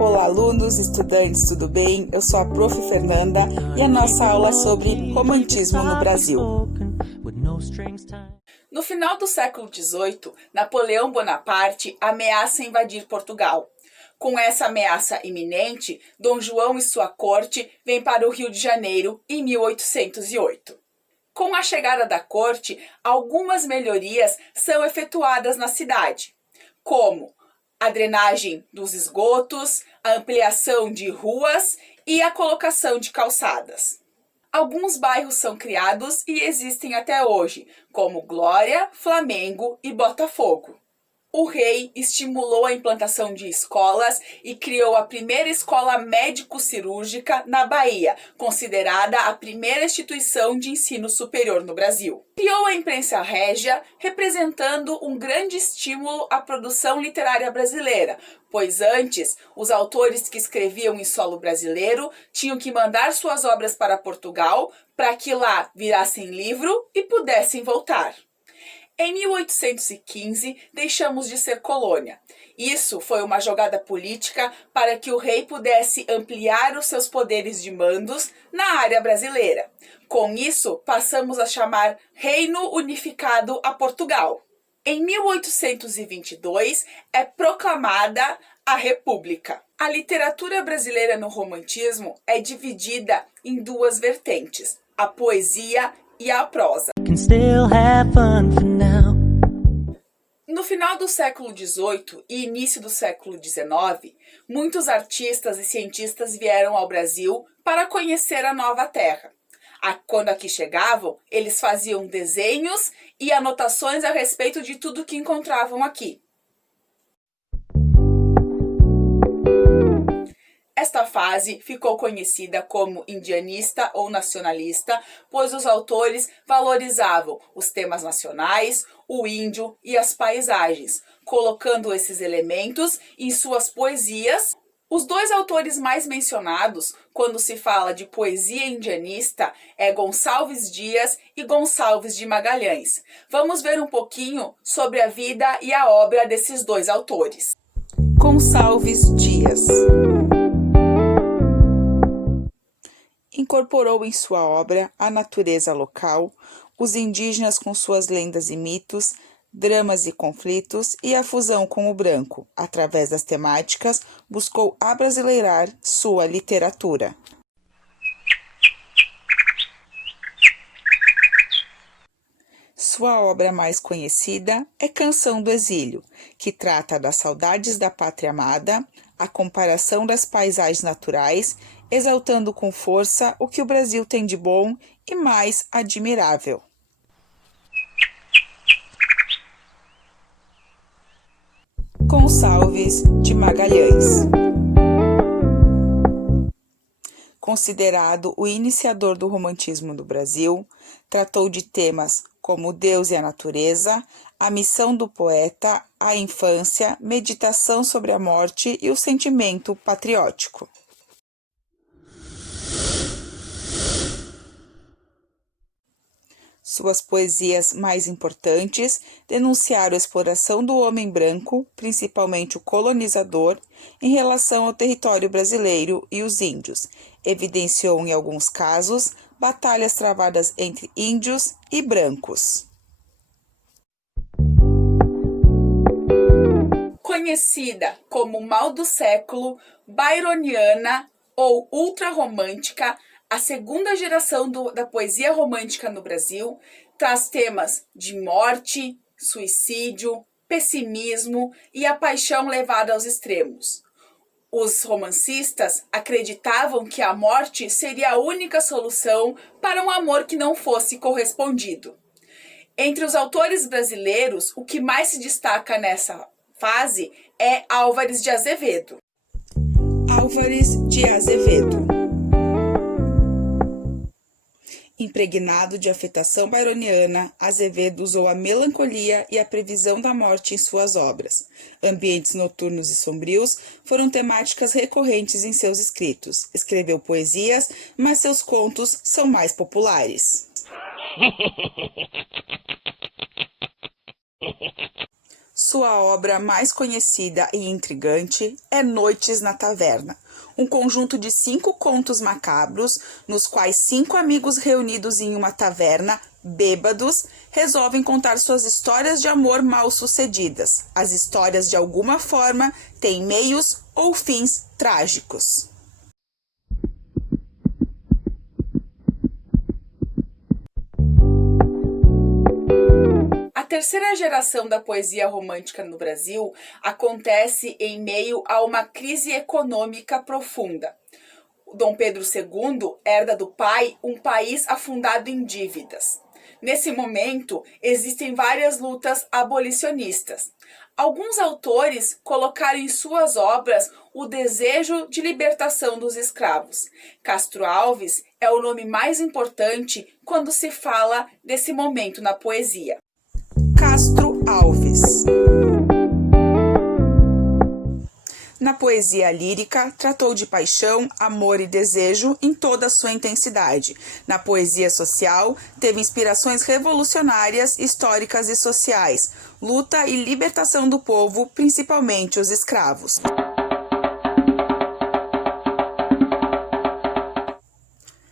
Olá, alunos, estudantes, tudo bem? Eu sou a Prof. Fernanda e a nossa aula é sobre romantismo no Brasil. No final do século XVIII, Napoleão Bonaparte ameaça invadir Portugal. Com essa ameaça iminente, Dom João e sua corte vêm para o Rio de Janeiro em 1808. Com a chegada da corte, algumas melhorias são efetuadas na cidade, como a drenagem dos esgotos, a ampliação de ruas e a colocação de calçadas. Alguns bairros são criados e existem até hoje, como Glória, Flamengo e Botafogo. O rei estimulou a implantação de escolas e criou a primeira escola médico-cirúrgica na Bahia, considerada a primeira instituição de ensino superior no Brasil. Criou a imprensa régia, representando um grande estímulo à produção literária brasileira, pois antes, os autores que escreviam em solo brasileiro tinham que mandar suas obras para Portugal para que lá virassem livro e pudessem voltar. Em 1815, deixamos de ser colônia. Isso foi uma jogada política para que o rei pudesse ampliar os seus poderes de mandos na área brasileira. Com isso, passamos a chamar Reino Unificado a Portugal. Em 1822, é proclamada a República. A literatura brasileira no romantismo é dividida em duas vertentes, a poesia e a prosa. No final do século XVIII e início do século XIX, muitos artistas e cientistas vieram ao Brasil para conhecer a nova terra. Quando aqui chegavam, eles faziam desenhos e anotações a respeito de tudo que encontravam aqui. Esta fase ficou conhecida como indianista ou nacionalista, pois os autores valorizavam os temas nacionais, o índio e as paisagens, colocando esses elementos em suas poesias. Os dois autores mais mencionados, quando se fala de poesia indianista, é Gonçalves Dias e Gonçalves de Magalhães. Vamos ver um pouquinho sobre a vida e a obra desses dois autores. Gonçalves Dias incorporou em sua obra a natureza local, os indígenas com suas lendas e mitos, dramas e conflitos e a fusão com o branco. Através das temáticas, buscou abrasileirar sua literatura. Sua obra mais conhecida é Canção do Exílio, que trata das saudades da pátria amada, a comparação das paisagens naturais, exaltando com força o que o Brasil tem de bom e mais admirável. Gonçalves de Magalhães. Considerado o iniciador do romantismo no Brasil, tratou de temas como Deus e a natureza, a missão do poeta, a infância, meditação sobre a morte e o sentimento patriótico. Suas poesias mais importantes denunciaram a exploração do homem branco, principalmente o colonizador, em relação ao território brasileiro e os índios. Evidenciou, em alguns casos, batalhas travadas entre índios e brancos. Conhecida como Mal do Século, byroniana ou ultrarromântica, a segunda geração da poesia romântica no Brasil traz temas de morte, suicídio, pessimismo e a paixão levada aos extremos. Os romancistas acreditavam que a morte seria a única solução para um amor que não fosse correspondido. Entre os autores brasileiros, o que mais se destaca nessa fase é Álvares de Azevedo. Álvares de Azevedo. Impregnado de afetação byroniana, Azevedo usou a melancolia e a previsão da morte em suas obras. Ambientes noturnos e sombrios foram temáticas recorrentes em seus escritos. Escreveu poesias, mas seus contos são mais populares. Sua obra mais conhecida e intrigante é Noites na Taverna, um conjunto de 5 contos macabros, nos quais 5 amigos reunidos em uma taverna, bêbados, resolvem contar suas histórias de amor mal-sucedidas. As histórias, de alguma forma, têm meios ou fins trágicos. A terceira geração da poesia romântica no Brasil acontece em meio a uma crise econômica profunda. Dom Pedro II herda do pai um país afundado em dívidas. Nesse momento, existem várias lutas abolicionistas. Alguns autores colocaram em suas obras o desejo de libertação dos escravos. Castro Alves é o nome mais importante quando se fala desse momento na poesia. Castro Alves. Na poesia lírica, tratou de paixão, amor e desejo em toda a sua intensidade. Na poesia social, teve inspirações revolucionárias, históricas e sociais, luta e libertação do povo, principalmente os escravos.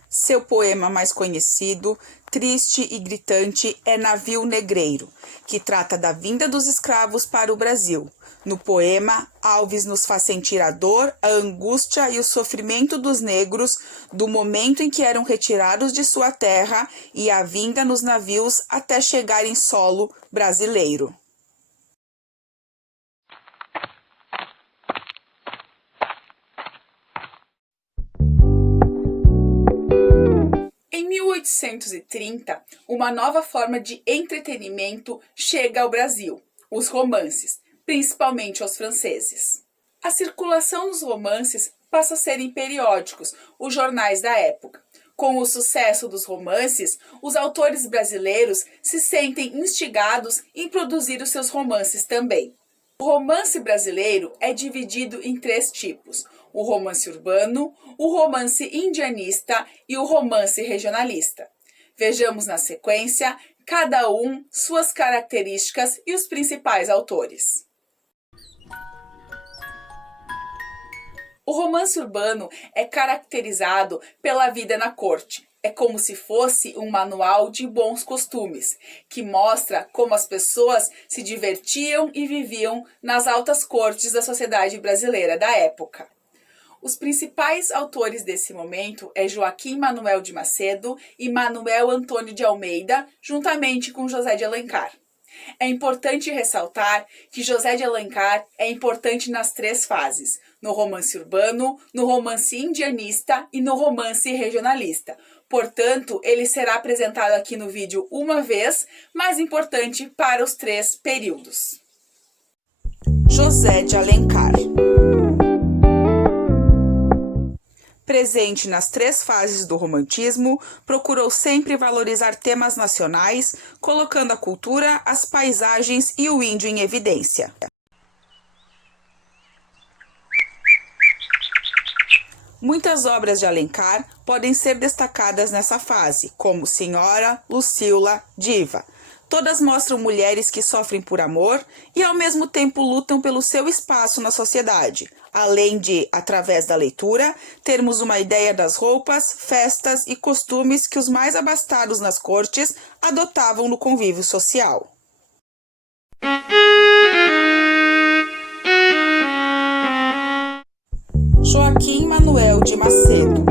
Seu poema mais conhecido, triste e gritante, é Navio Negreiro, que trata da vinda dos escravos para o Brasil. No poema, Alves nos faz sentir a dor, a angústia e o sofrimento dos negros do momento em que eram retirados de sua terra e a vinda nos navios até chegar em solo brasileiro. Em 1830, uma nova forma de entretenimento chega ao Brasil, os romances, principalmente aos franceses. A circulação dos romances passa a ser em periódicos, os jornais da época. Com o sucesso dos romances, os autores brasileiros se sentem instigados em produzir os seus romances também. O romance brasileiro é dividido em 3 tipos: o romance urbano, o romance indianista e o romance regionalista. Vejamos na sequência, cada um, suas características e os principais autores. O romance urbano é caracterizado pela vida na corte. É como se fosse um manual de bons costumes, que mostra como as pessoas se divertiam e viviam nas altas cortes da sociedade brasileira da época. Os principais autores desse momento é Joaquim Manuel de Macedo e Manuel Antônio de Almeida, juntamente com José de Alencar. É importante ressaltar que José de Alencar é importante nas 3 fases: no romance urbano, no romance indianista e no romance regionalista. Portanto, ele será apresentado aqui no vídeo uma vez, mas importante para os 3 períodos. José de Alencar. Presente nas 3 fases do romantismo, procurou sempre valorizar temas nacionais, colocando a cultura, as paisagens e o índio em evidência. Muitas obras de Alencar podem ser destacadas nessa fase, como Senhora, Lucila, Diva. Todas mostram mulheres que sofrem por amor e ao mesmo tempo lutam pelo seu espaço na sociedade, além de, através da leitura, termos uma ideia das roupas, festas e costumes que os mais abastados nas cortes adotavam no convívio social. Joaquim Manuel de Macedo.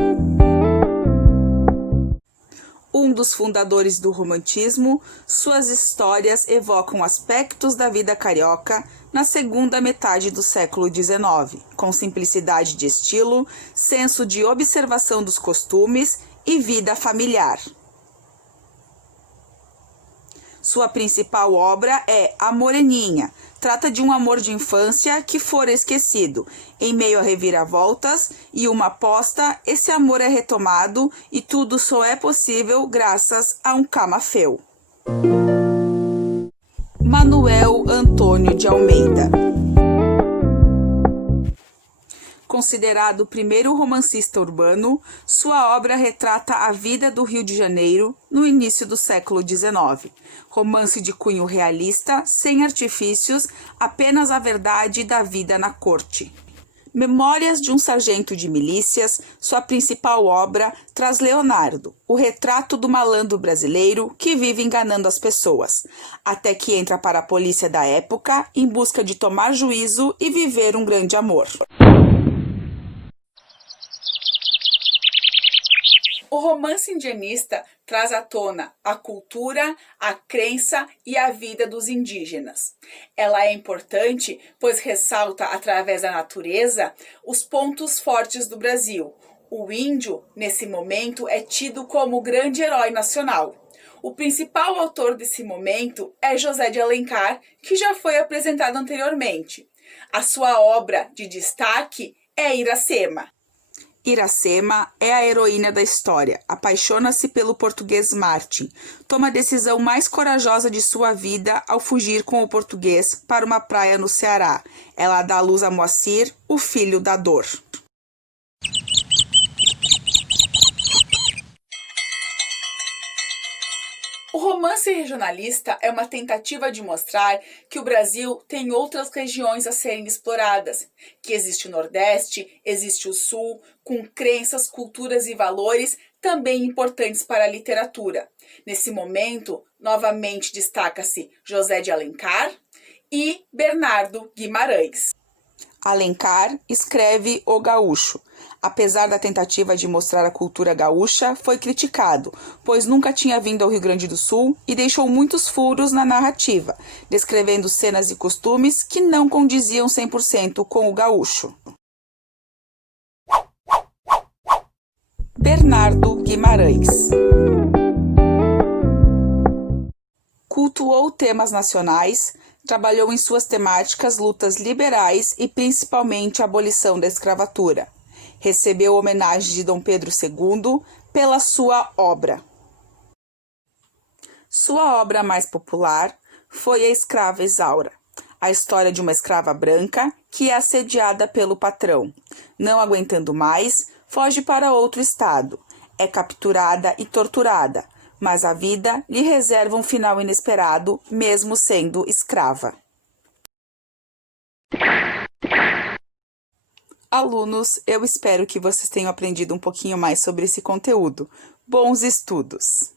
Um dos fundadores do romantismo, suas histórias evocam aspectos da vida carioca na segunda metade do século XIX, com simplicidade de estilo, senso de observação dos costumes e vida familiar. Sua principal obra é A Moreninha. Trata de um amor de infância que fora esquecido. Em meio a reviravoltas e uma aposta, esse amor é retomado e tudo só é possível graças a um camafeu. Manuel Antônio de Almeida. Considerado o primeiro romancista urbano, sua obra retrata a vida do Rio de Janeiro no início do século XIX. Romance de cunho realista, sem artifícios, apenas a verdade da vida na corte. Memórias de um sargento de milícias, sua principal obra, traz Leonardo, o retrato do malandro brasileiro que vive enganando as pessoas, até que entra para a polícia da época em busca de tomar juízo e viver um grande amor. O romance indianista traz à tona a cultura, a crença e a vida dos indígenas. Ela é importante, pois ressalta, através da natureza, os pontos fortes do Brasil. O índio, nesse momento, é tido como o grande herói nacional. O principal autor desse momento é José de Alencar, que já foi apresentado anteriormente. A sua obra de destaque é Iracema. Iracema é a heroína da história. Apaixona-se pelo português Martin. Toma a decisão mais corajosa de sua vida ao fugir com o português para uma praia no Ceará. Ela dá à luz a Moacir, o filho da dor. O romance regionalista é uma tentativa de mostrar que o Brasil tem outras regiões a serem exploradas, que existe o Nordeste, existe o Sul, com crenças, culturas e valores também importantes para a literatura. Nesse momento, novamente destaca-se José de Alencar e Bernardo Guimarães. Alencar escreve O Gaúcho. Apesar da tentativa de mostrar a cultura gaúcha, foi criticado, pois nunca tinha vindo ao Rio Grande do Sul e deixou muitos furos na narrativa, descrevendo cenas e costumes que não condiziam 100% com o gaúcho. Bernardo Guimarães cultuou temas nacionais, trabalhou em suas temáticas lutas liberais e principalmente a abolição da escravatura. Recebeu homenagem de Dom Pedro II pela sua obra. Sua obra mais popular foi A Escrava Isaura, a história de uma escrava branca que é assediada pelo patrão. Não aguentando mais, foge para outro estado. É capturada e torturada, mas a vida lhe reserva um final inesperado, mesmo sendo escrava. Alunos, eu espero que vocês tenham aprendido um pouquinho mais sobre esse conteúdo. Bons estudos!